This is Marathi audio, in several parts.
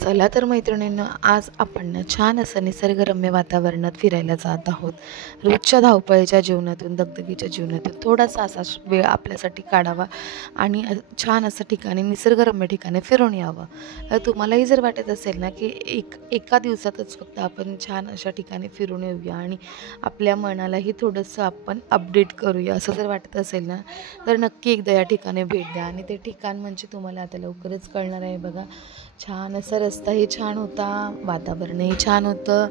चला तर मैत्रिणींनो, आज आपण ना छान असं निसर्गरम्य वातावरणात फिरायला जात आहोत. रोजच्या धावपळीच्या जीवनातून, दगदगीच्या जीवनातून थोडासा असा वेळ आपल्यासाठी काढावा आणि छान असं ठिकाणी, निसर्गरम्य ठिकाणी फिरून यावं. तर तुम्हालाही जर वाटत असेल ना की एका दिवसातच फक्त आपण छान अशा ठिकाणी फिरून येऊया आणि आपल्या मनालाही थोडंसं आपण अपडेट करूया, असं जर वाटत असेल ना, तर नक्की एकदा या ठिकाणी भेट द्या. आणि ते ठिकाण म्हणजे तुम्हाला आता लवकरच कळणार आहे. बघा, छान असा रस्ताही छान होता, वातावरणही छान होतं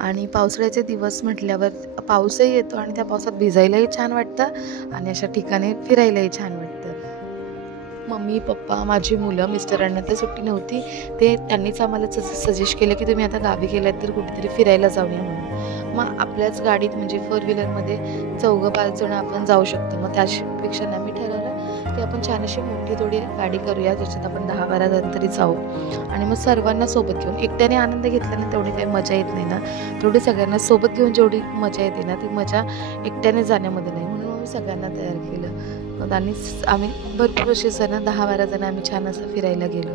आणि पावसाळ्याचे दिवस म्हटल्यावर पाऊसही येतो आणि त्या पावसात भिजायलाही छान वाटतं आणि अशा ठिकाणी फिरायलाही छान वाटतं. मम्मी, पप्पा, माझी मुलं, मिस्टरांना तर सुट्टी नव्हती. त्यांनीच आम्हाला सजेस्ट केलं की तुम्ही आता गावी गेलात तर कुठेतरी फिरायला जाऊया म्हणून. मग आपल्याच गाडीत म्हणजे 4 व्हीलरमध्ये 4-5 जण आपण जाऊ शकतो. मग त्यापेक्षा ना मी ठरवलं की आपण छान अशी मोठी थोडी गाडी करूया, ज्याच्यात आपण 10-12 जण तरी जाऊ आणि मग सर्वांना सोबत घेऊन. एकट्याने आनंद घेतल्याने तेवढी काही मजा येत नाही ना, तेवढी सगळ्यांना सोबत घेऊन जेवढी मजा येते ना, ती मजा एकट्याने जाण्यामध्ये नाही. म्हणून मग मी सगळ्यांना तयार केलं. मग आम्ही भरपूर असे जण 10-12 जण आम्ही छान असं फिरायला गेलो.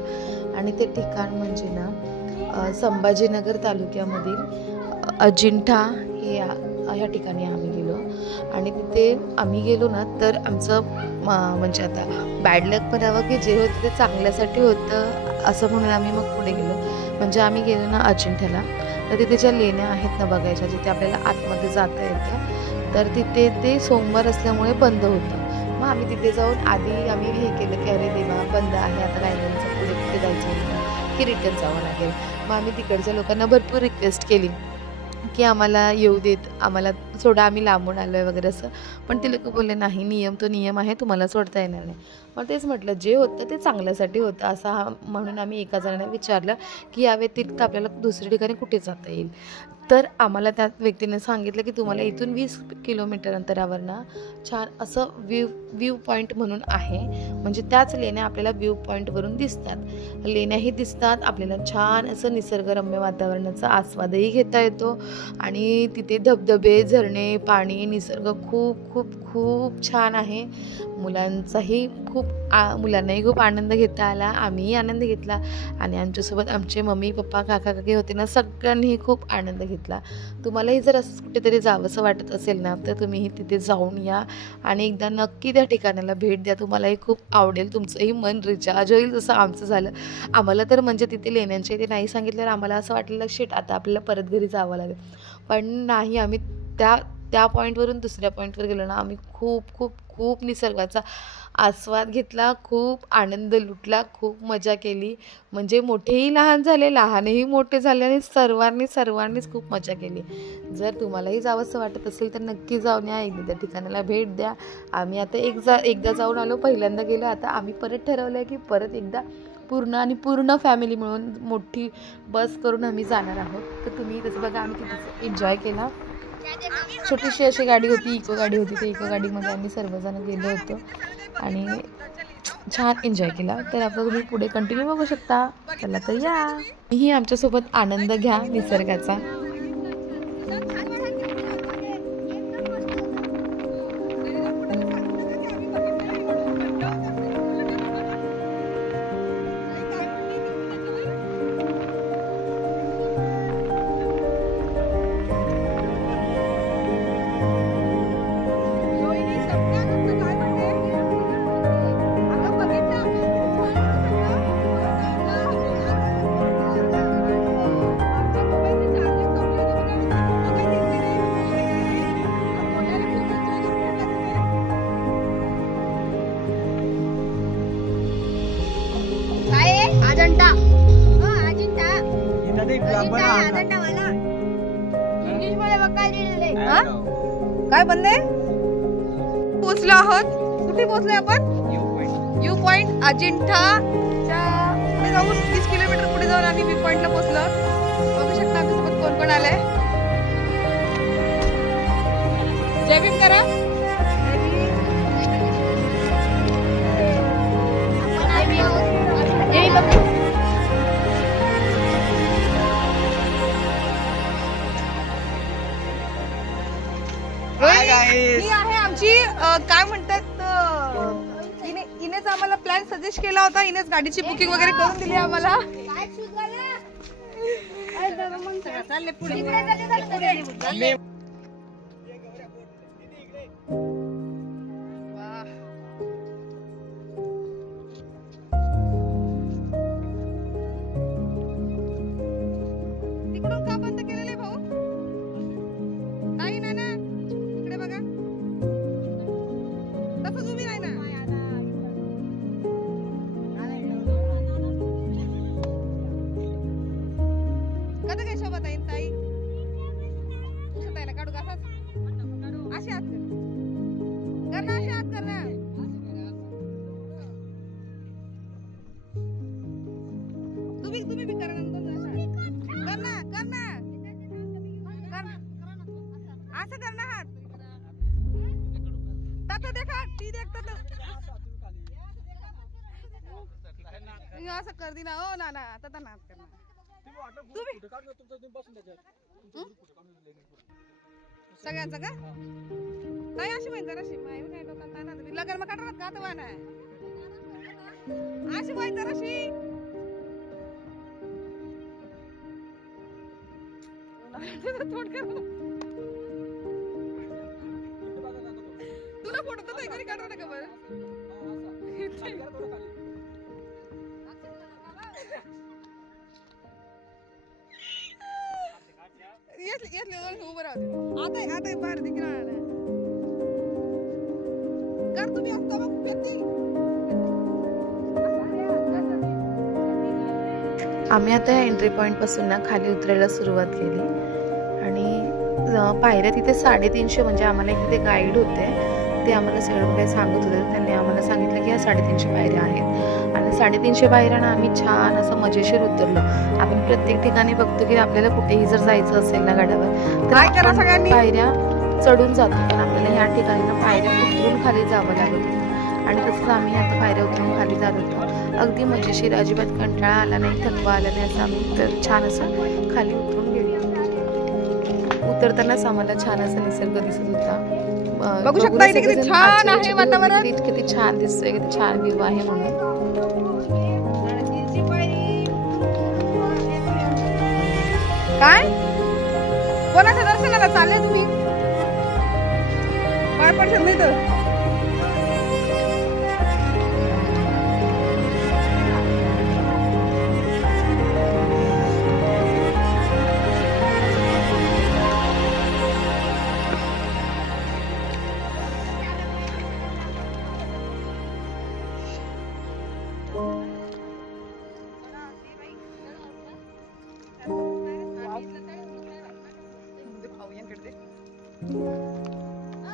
आणि ते ठिकाण म्हणजे ना संभाजीनगर तालुक्यामधील अजिंठा ह्या ठिकाणी आम्ही गेलो. आणि तिथे आम्ही गेलो ना तर आमचं म्हणजे आता बॅड लक म्हणावं की जे होतं ते चांगल्यासाठी होतं असं म्हणून आम्ही मग पुढे गेलो. म्हणजे आम्ही गेलो ना अजिंठ्याला, तर तिथे ज्या लेण्या आहेत ना बघायच्या, जिथे आपल्याला आतमध्ये जाता येतं, तर तिथे ते सोमवार असल्यामुळे बंद होतं. मग आम्ही तिथे जाऊन आधी आम्ही हे केलं की अरे देवा, बंद आहे, आता रायगडचं पुढे कुठे जायचं होतं की रिटर्न जावं लागेल. मग आम्ही तिकडच्या लोकांना भरपूर रिक्वेस्ट केली की आम्हाला येऊ देत, आम्हाला सोडा, आम्ही लांबून आलो आहे वगैरे असं. पण ते लोक बोलले नाही, नियम तो नियम आहे, तुम्हाला सोडता येणार नाही. मग तेच म्हटलं, जे होतं ते चांगल्यासाठी होतं असं म्हणून आम्ही एका जणांना विचारलं की या व्यतिरिक्त आपल्याला दुसऱ्या ठिकाणी कुठे जाता येईल. तर आम्हाला त्या व्यक्तीने सांगितलं की तुम्हाला इथून 20 किलोमीटर अंतरावर ना छान असं व्ह्यू पॉईंट म्हणून आहे. म्हणजे त्याच लेण्या आपल्याला व्ह्यू पॉईंटवरून दिसतात, लेण्याही दिसतात, आपल्याला छान असं निसर्गरम्य वातावरणाचा आस्वादही घेता येतो. आणि तिथे धबधबे, झरणे, पाणी, निसर्ग खूप खूप खूप छान आहे. मुलांनाही खूप आनंद घेता आला, आम्हीही आनंद घेतला आणि आमच्यासोबत आमचे मम्मी, पप्पा, काका, काकी होते ना, सगळ्यांनीही खूप आनंद घेतला. तुम्हालाही जर असं कुठेतरी जावंसं वाटत असेल ना, तर तुम्हीही तिथे जाऊन या आणि एकदा नक्की त्या ठिकाणाला भेट द्या. तुम्हालाही खूप आवडेल, तुमचंही मन रिचार्ज होईल, जसं आमचं झालं. आम्हाला तर म्हणजे तिथे लेण्यांच्या इथे नाही सांगितल्यावर आम्हाला असं वाटलेलं शिट, आता आपल्याला परत घरी जावं लागेल. पण नाही, आम्ही त्या पॉईंटवरून दुसऱ्या पॉईंटवर गेलो ना, आम्ही खूप खूप खूप निसर्गाचा आस्वाद घेतला, खूप आनंद लुटला, खूप मजा केली. म्हणजे मोठेही लहान झाले, लहानही मोठे झाले आणि सर्वांनीच खूप मजा केली. जर तुम्हालाही जावंसं वाटत असेल तर नक्की जाऊन या, एकदा त्या ठिकाणाला भेट द्या. आम्ही आता एकदा जाऊन आलो, पहिल्यांदा गेलो. आता आम्ही परत ठरवलं आहे की परत एकदा पूर्ण फॅमिली मिळून मोठी बस करून आम्ही जाणार आहोत. तर तुम्ही तसं बघा, आम्ही तिथे एन्जॉय केला. छोटीशी अशी गाडी होती, इको गाडी होती. त्या इको गाडीमध्ये आम्ही सर्वजण गेलो होतो आणि छान एन्जॉय केला. तर आता तुम्ही पुढे कंटिन्यू बघू शकता. चला तर या, ही आमच्यासोबत आनंद घ्या निसर्गाचा. काय बनले? पोचलो आहोत. कुठे पोचलोय आपण? व्यू पॉइंट अजिंठाच्या पुढे जाऊन 20 किलोमीटर पुढे जाऊन आम्ही व्यू पॉइंटला पोचलो. बघू शकता आमच्यासोबत कोण कोण आलंय. जय भीम करा. ही आहे आमची काय म्हणतात, हिनेच आम्हाला प्लॅन सजेस्ट केला होता, हिनेच गाडीची बुकिंग वगैरे करून दिली आम्हाला. चालले पुढे तिकडून का बंद केलेले भाऊ? नाही ना ना इकडे बघा, तसंच उभी नाही ना. कधी काय शोभत आहे ताई? ताईला काढू का असाच? अशी हात कर ना, अशी हात कर ना. तुम्ही बी करा ना, कर ना कर ना कर ना, असं कर ना हात. ताता देखा ती देखता तो असं कर दी ना. हो ना ना ताता नाच कर ना. सगळ्यांचं का ताई? अशी माहिती जराशी माय काय लोकांना ना तुम्ही लग्न मग काढणार का आता वाना अशी माहिती जराशी. तुला फोटो तर घरी काढणार का बरं? उभं राहते आता बाहेर देखील कर तुम्ही असता मग आम्ही आता या एंट्री पॉईंटपासून ना खाली उतरायला सुरुवात केली आणि पायऱ्या तिथे 350 म्हणजे आम्हाला एक तिथे गाईड होते, ते आम्हाला सगळं काही सांगत होते. त्यांनी आम्हाला सांगितलं की ह्या 350 पायऱ्या आहेत आणि 350 पायऱ्यांना आम्ही छान असं मजेशीर उतरलो. आपण प्रत्येक ठिकाणी बघतो की आपल्याला कुठेही जर जायचं असेल ना गाड्यावर तर आपण पायऱ्या चढून जातो, पण आपल्याला ह्या ठिकाणी ना पायऱ्या उतरून खाली जावं लागत होतं आणि तसंच आम्ही आता पायऱ्या उतरून खाली जात होतो. अगदी मजेशीर, अजिबात कंटाळा आला नाही, थकवा आला नाही, असं आम्ही तर छान असं खाली उतरून गेलो. उतरतानाच आम्हाला छान असा निसर्ग दिसत होता. बघू शकता इथे किती छान आहे वातावरण, किती छान दिसतोय, किती छान व्ह्यू आहे म्हणून. काय कोणाच्या दर्शनाला चालले तुम्ही? पाय पडशाल नाही तर.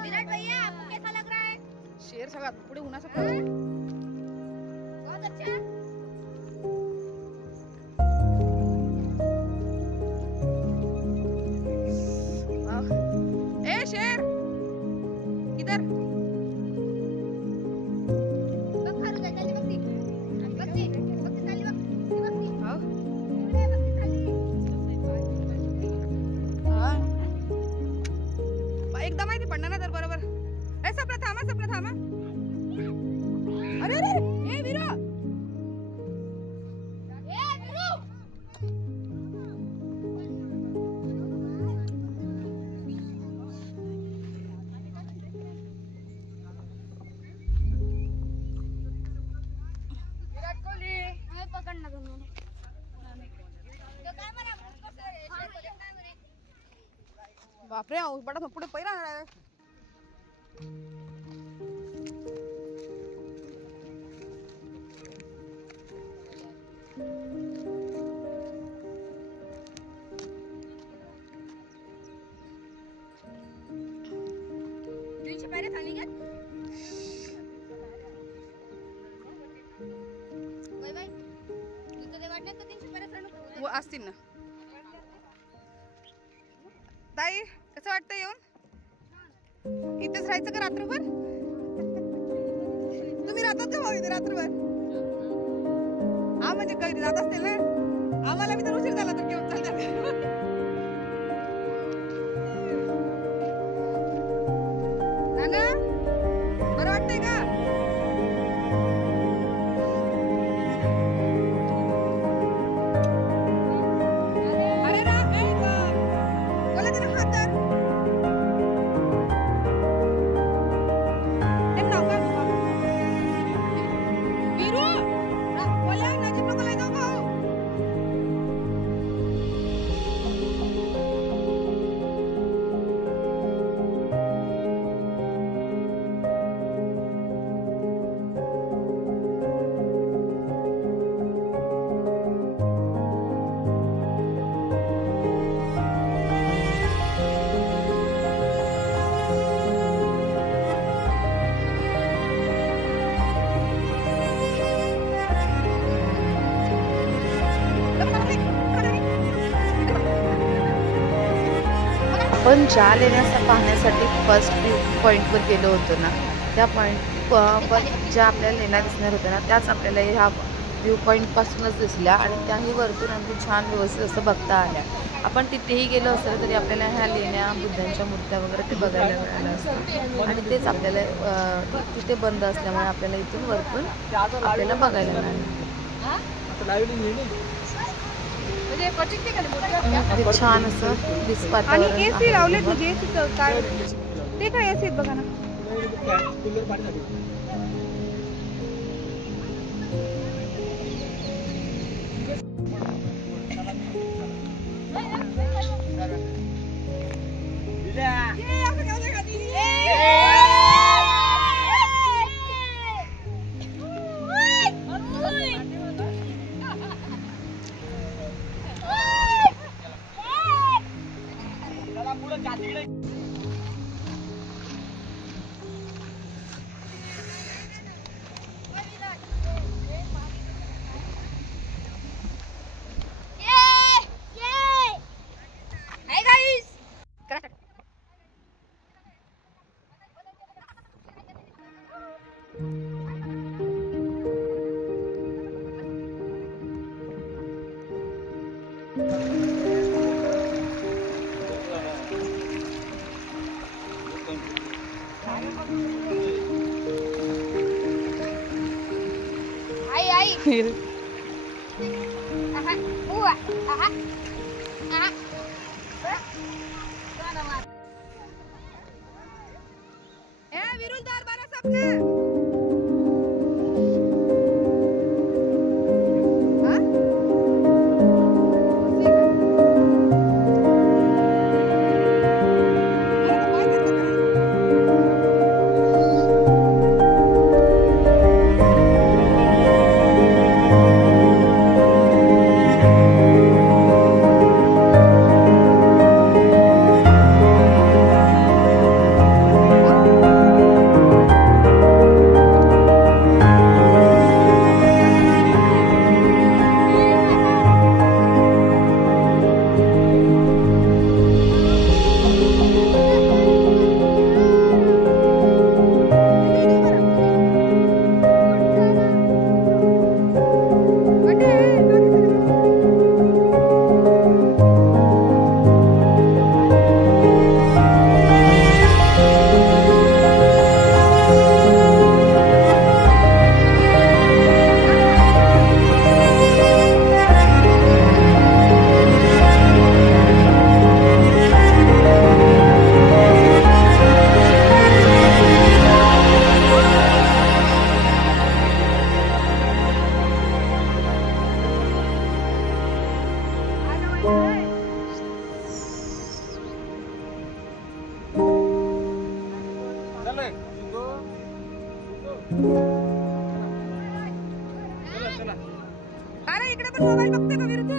विराट भैया आपको कैसा लग रहा है? शेर सगळ्यात पुढे उन्हाचं बहुत अच्छा. ए शेर इधर बघ खारू काय चालली बघ ती चालली एकदा माहिती पडणार ना तर बरोबर. ए सपना थांबा. अरे ए वीरा विराट कोहली पकडना तुम्ही. बापरे बड़ा पुढे पहिला आहे. तीनशे पायऱ्या झाली का? बाय तुझं ते वाटण्यात 300 पायऱ्या चढणं असतील ना. ताई कसं वाटतं येऊन? इथेच राहायचं का रात्रभर? तुम्ही राहतात का इथे रात्रभर? हा म्हणजे कधी जात असतील ना. आम्हाला बी तर उशीर झाला तर घेऊन चालतात. नाना बरं वाटतंय का? अरे आपण ज्या लेण्या पाहण्यासाठी फर्स्ट व्ह्यू पॉईंटवर गेलो होतो ना, त्या पण ज्या आपल्याला लेण्या दिसणार होत्या ना, त्याच आपल्याला ह्या व्ह्यू पॉईंटपासूनच दिसल्या आणि त्याही वरतून अगदी छान व्यवस्थित असं बघता आल्या. आपण तिथेही गेलो असलं तरी आपल्याला ह्या लेण्या, बुद्धांच्या मूर्त्या वगैरे ते बघायला मिळालं असतं आणि तेच आपल्याला तिथे बंद असल्यामुळे आपल्याला इथून वरतून आपल्याला बघायला मिळालं. छान असं दिसतं. आणि एसी लावलेत म्हणजे एसीचं काय ते काय एसी बघा ना. विरुलदार बारा सामने अरे इकडे पण मोबाईल बघते का विरुद्ध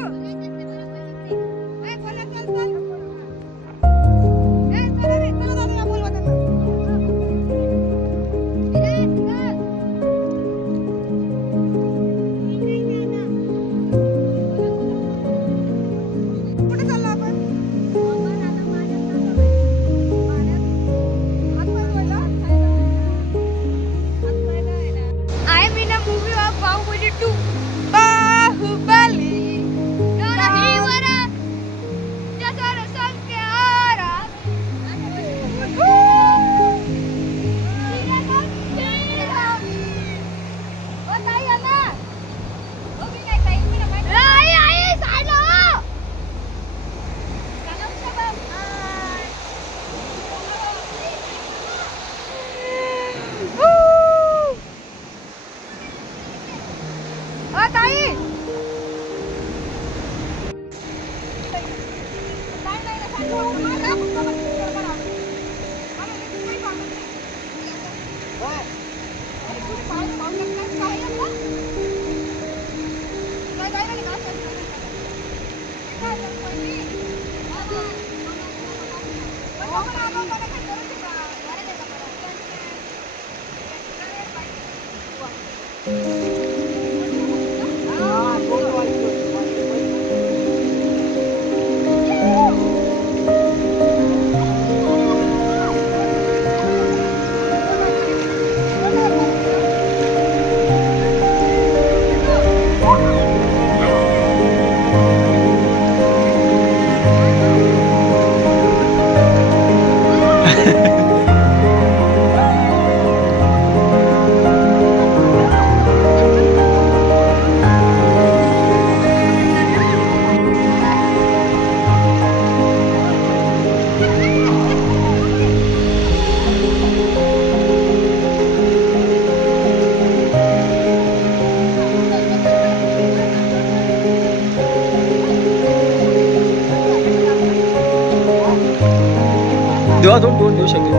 दोन देऊ शकेल.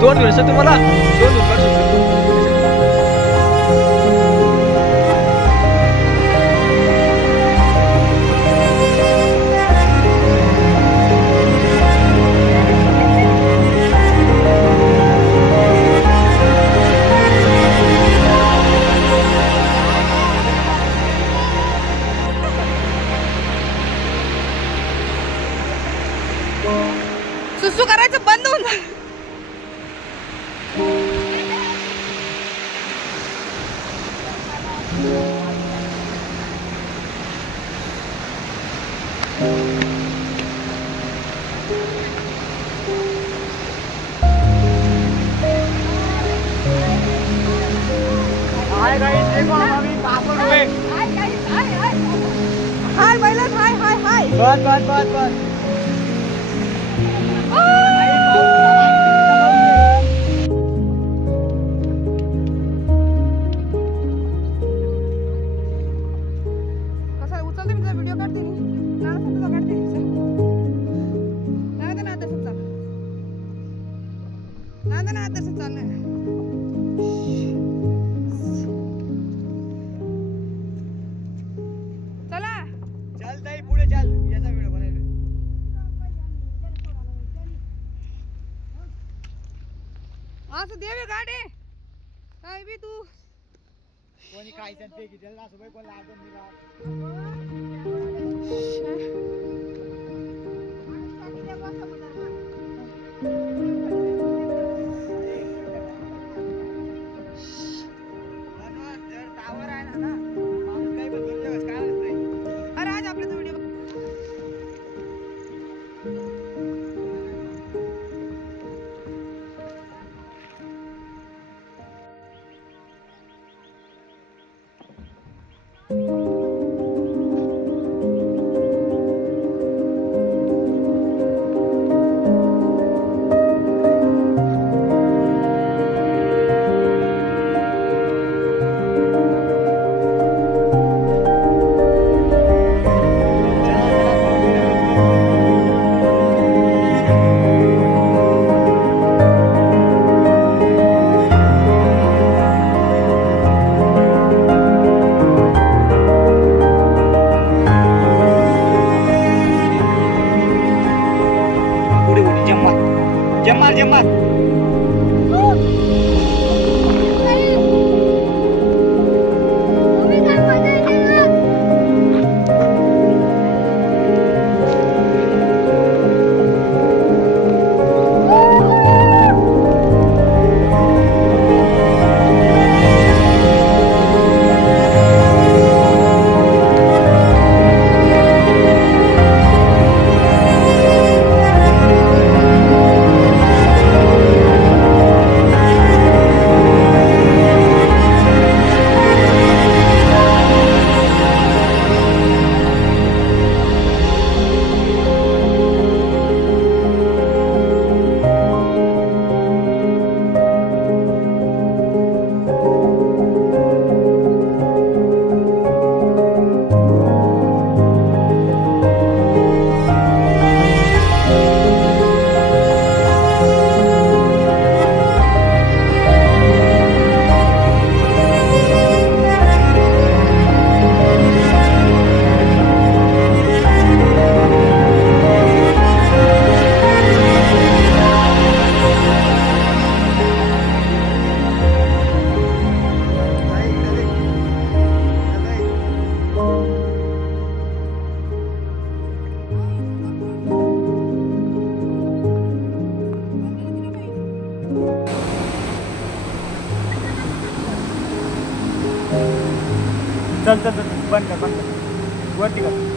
दोन घेऊ शकतो तुम्हाला, दोन देऊ शकतो. सुसू करायचं बंद होऊन झालं. हाय गाइस, देखो हम अभी पापड़ हुए. हाय बैला, हाय हाय हाय. बस. कसा उचलते मी तुझा व्हिडिओ काढते नी. नाना तुझा काढते. नाना दर्शन चाल. नाना दर्शन चाललंय. चला चल ताई पुढे चल, याचा व्हिडिओ बनायला. असं देवे गाडे काय बी तू कोणी काय सांगते की त्याला असं कोण लागून दिला. जर टावर आहे ना माणूस काही पण दोन दिवस काय नसतंय. अरे आज आपला तो व्हिडिओ जम्मार. चल बंद कर वरती कर.